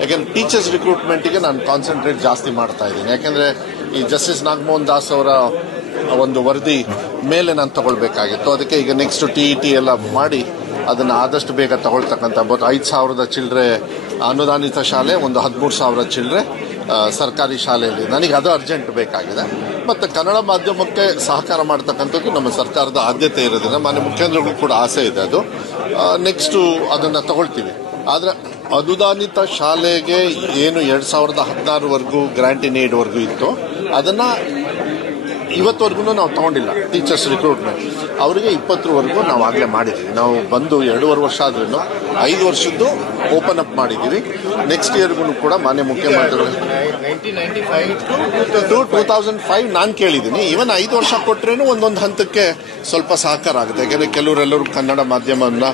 ಯಾಕೆಂದ್ರೆ ಟೀಚರ್ಸ್ ರಿಕ್ರೂಟ್ಮೆಂಟ್ಗೆ ನಾನು ಕಾನ್ಸಂಟ್ರೇಟ್ ಜಾಸ್ತಿ ಮಾಡ್ತಾ ಇದ್ದೀನಿ. ಯಾಕೆಂದ್ರೆ ಈ ಜಸ್ಟಿಸ್ ನಾಗಮೋಹನ್ ದಾಸ್ ಅವರ ಒಂದು ವರದಿ ಮೇಲೆ ನಾನು ತಗೊಳ್ಬೇಕಾಗಿತ್ತು. ಅದಕ್ಕೆ ಈಗ ನೆಕ್ಸ್ಟ್ TET ಎಲ್ಲ ಮಾಡಿ ಅದನ್ನು ಆದಷ್ಟು ಬೇಗ ತಗೊಳ್ತಕ್ಕಂಥ 5,000 ಚಿಲ್ಲರೆ ಅನುದಾನಿತ ಶಾಲೆ, ಒಂದು 13,000 ಚಿಲ್ಲರೆ ಸರ್ಕಾರಿ ಶಾಲೆಯಲ್ಲಿ ನನಗೆ ಅದು ಅರ್ಜೆಂಟ್ ಬೇಕಾಗಿದೆ. ಮತ್ತು ಕನ್ನಡ ಮಾಧ್ಯಮಕ್ಕೆ ಸಹಕಾರ ಮಾಡ್ತಕ್ಕಂಥದ್ದು ನಮ್ಮ ಸರ್ಕಾರದ ಆದ್ಯತೆ ಇರೋದ್ರಿಂದ ಮಾನ್ಯ ಮುಖ್ಯಮಂತ್ರಿಗಳು ಕೂಡ ಆಸೆ ಇದೆ. ಅದು ನೆಕ್ಸ್ಟು ಅದನ್ನು ತಗೊಳ್ತೀವಿ. ಆದರೆ ಅನುದಾನಿತ ಶಾಲೆಗೆ ಏನು 2016ವರೆಗೂ ಗ್ರಾಂಟ್ ಇನ್ ಏಡ್ವರೆಗೂ ಇತ್ತು, ಅದನ್ನು ಇವತ್ತವರೆಗೂ ನಾವು ತಗೊಂಡಿಲ್ಲ. ಟೀಚರ್ಸ್ ರಿಕ್ರೂಟ್ಮೆಂಟ್ ಅವರಿಗೆ 20ವರೆಗೂ ನಾವು ಆಗಲೇ ಮಾಡಿದ್ದೀವಿ. ನಾವು ಬಂದು 2.5 ವರ್ಷ ಆದ್ರೂ 5 ವರ್ಷದ್ದು ಓಪನ್ ಅಪ್ ಮಾಡಿದ್ದೀವಿ. ನೆಕ್ಸ್ಟ್ ಇಯರ್ಗೂ ಕೂಡ ಮಾನ್ಯ ಮುಖ್ಯಮಂತ್ರಿಗಳು 2005 ನಾನು ಕೇಳಿದ್ದೀನಿ. ಈವನ್ 5 ವರ್ಷ ಕೊಟ್ರೇನು ಒಂದೊಂದು ಹಂತಕ್ಕೆ ಸ್ವಲ್ಪ ಸಹಕಾರ ಆಗುತ್ತೆ. ಯಾಕೆಂದರೆ ಕೆಲವರೆಲ್ಲರೂ ಕನ್ನಡ ಮಾಧ್ಯಮವನ್ನು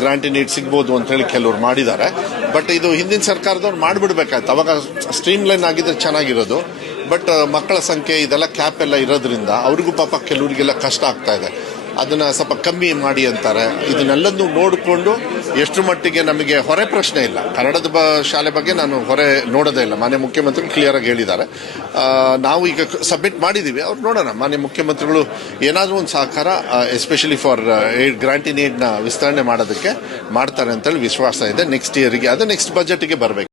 ಗ್ರಾಂಟ್ ಇನ್ ಏಡ್ ಸಿಗ್ಬೋದು ಅಂತ ಹೇಳಿ ಕೆಲವರು ಮಾಡಿದ್ದಾರೆ. ಬಟ್ ಇದು ಹಿಂದಿನ ಸರ್ಕಾರದವ್ರು ಮಾಡಿಬಿಡ್ಬೇಕಾಯ್ತು. ಅವಾಗ ಸ್ಟ್ರೀಮ್ ಲೈನ್ ಆಗಿದ್ರೆ ಚೆನ್ನಾಗಿರೋದು. ಬಟ್ ಮಕ್ಕಳ ಸಂಖ್ಯೆ ಇದೆಲ್ಲ ಕ್ಯಾಪ್ ಎಲ್ಲ ಇರೋದ್ರಿಂದ ಅವ್ರಿಗೂ ಪಾಪ ಕೆಲವರಿಗೆಲ್ಲ ಕಷ್ಟ ಆಗ್ತಾ ಇದೆ. ಅದನ್ನ ಸ್ವಲ್ಪ ಕಮ್ಮಿ ಮಾಡಿ ಅಂತಾರೆ. ಇದನ್ನೆಲ್ಲದನ್ನು ನೋಡಿಕೊಂಡು ಎಷ್ಟು ಮಟ್ಟಿಗೆ ನಮಗೆ ಹೊರೆ ಪ್ರಶ್ನೆ ಇಲ್ಲ. ಕನ್ನಡದ ಶಾಲೆ ಬಗ್ಗೆ ನಾನು ಹೊರೆ ನೋಡೋದೇ ಇಲ್ಲ. ಮಾನ್ಯ ಮುಖ್ಯಮಂತ್ರಿಗಳು ಕ್ಲಿಯರ್ ಆಗಿ ಹೇಳಿದ್ದಾರೆ. ನಾವು ಈಗ ಸಬ್ಮಿಟ್ ಮಾಡಿದ್ದೀವಿ. ಅವ್ರು ನೋಡೋಣ, ಮಾನ್ಯ ಮುಖ್ಯಮಂತ್ರಿಗಳು ಏನಾದರೂ ಒಂದು ಸಹಕಾರ ಎಸ್ಪೆಷಲಿ ಫಾರ್ ಗ್ರಾಂಟ್ ಇನ್ ಏಡ್ನ ವಿಸ್ತರಣೆ ಮಾಡೋದಕ್ಕೆ ಮಾಡ್ತಾರೆ ಅಂತೇಳಿ ವಿಶ್ವಾಸ ಇದೆ. ನೆಕ್ಸ್ಟ್ ಇಯರ್ಗೆ ಅದು ನೆಕ್ಸ್ಟ್ ಬಜೆಟ್ಗೆ ಬರಬೇಕು.